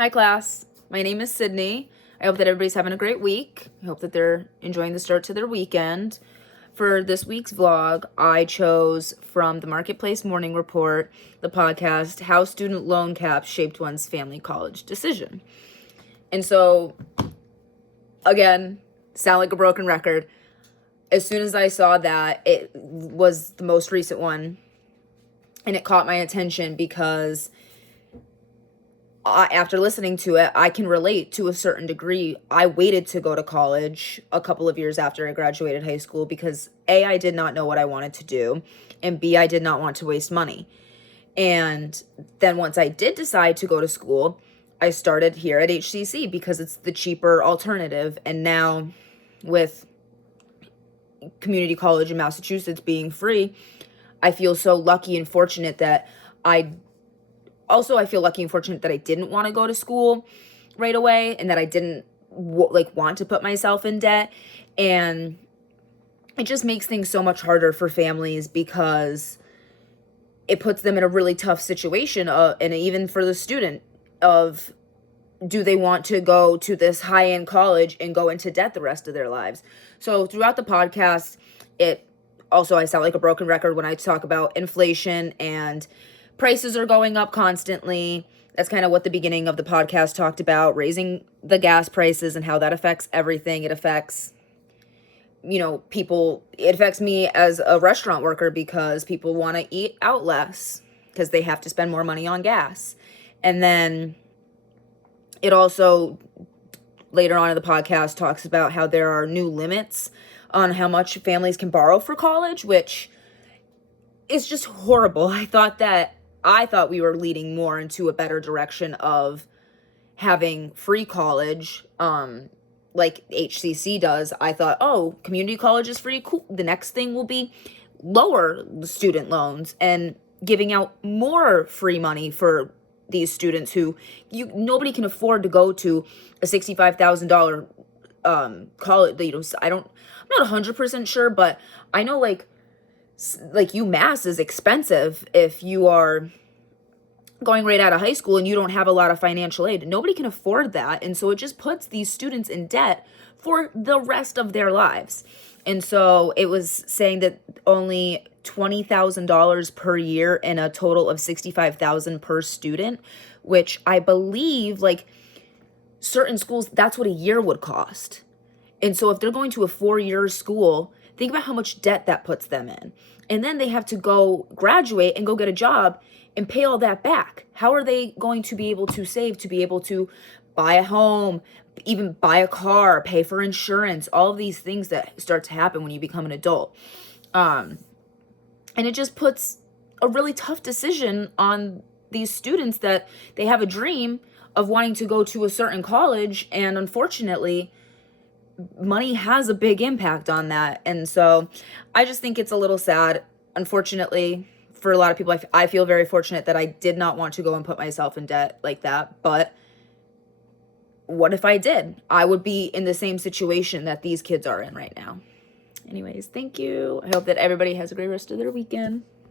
Hi class, my name is Sydney. I hope that everybody's having a great week. I hope that they're enjoying the start to their weekend. For this week's vlog, I chose from the Marketplace Morning Report, the podcast, How Student Loan Caps Shaped One's Family College Decision. And so, again, sound like a broken record. As soon as I saw that, it was the most recent one, and it caught my attention because after listening to it, I can relate to a certain degree. I waited to go to college a couple of years after I graduated high school because A, I did not know what I wanted to do, and B, I did not want to waste money. And then once I did decide to go to school, I started here at HCC because it's the cheaper alternative. And now with community college in Massachusetts being free, I feel so lucky and fortunate that I feel lucky and fortunate that I didn't want to go to school right away and that I didn't want to put myself in debt. And it just makes things so much harder for families because it puts them in a really tough situation, and even for the student of, do they want to go to this high-end college and go into debt the rest of their lives? So throughout the podcast, I sound like a broken record when I talk about inflation and prices are going up constantly. That's kind of what the beginning of the podcast talked about, raising the gas prices and how that affects everything. It affects, people. It affects me as a restaurant worker because people want to eat out less because they have to spend more money on gas. And then it also, later on in the podcast, talks about how there are new limits on how much families can borrow for college, which is just horrible. I thought we were leading more into a better direction of having free college, like HCC does. I thought, community college is free. Cool. The next thing will be lower student loans and giving out more free money for these students who nobody can afford to go to a $65,000 college. I'm not 100% sure, but I know like UMass is expensive if you are going right out of high school and you don't have a lot of financial aid. Nobody can afford that. And so it just puts these students in debt for the rest of their lives. And so it was saying that only $20,000 per year and a total of $65,000 per student, which I believe certain schools, that's what a year would cost. And so if they're going to a 4-year school, think about how much debt that puts them in. And then they have to go graduate and go get a job and pay all that back. How are they going to be able to save to be able to buy a home, even buy a car, pay for insurance, all of these things that start to happen when you become an adult? And it just puts a really tough decision on these students that they have a dream of wanting to go to a certain college, and unfortunately, money has a big impact on that. And so I just think it's a little sad. Unfortunately, for a lot of people, I feel very fortunate that I did not want to go and put myself in debt like that. But what if I did? I would be in the same situation that these kids are in right now. Anyways, thank you. I hope that everybody has a great rest of their weekend.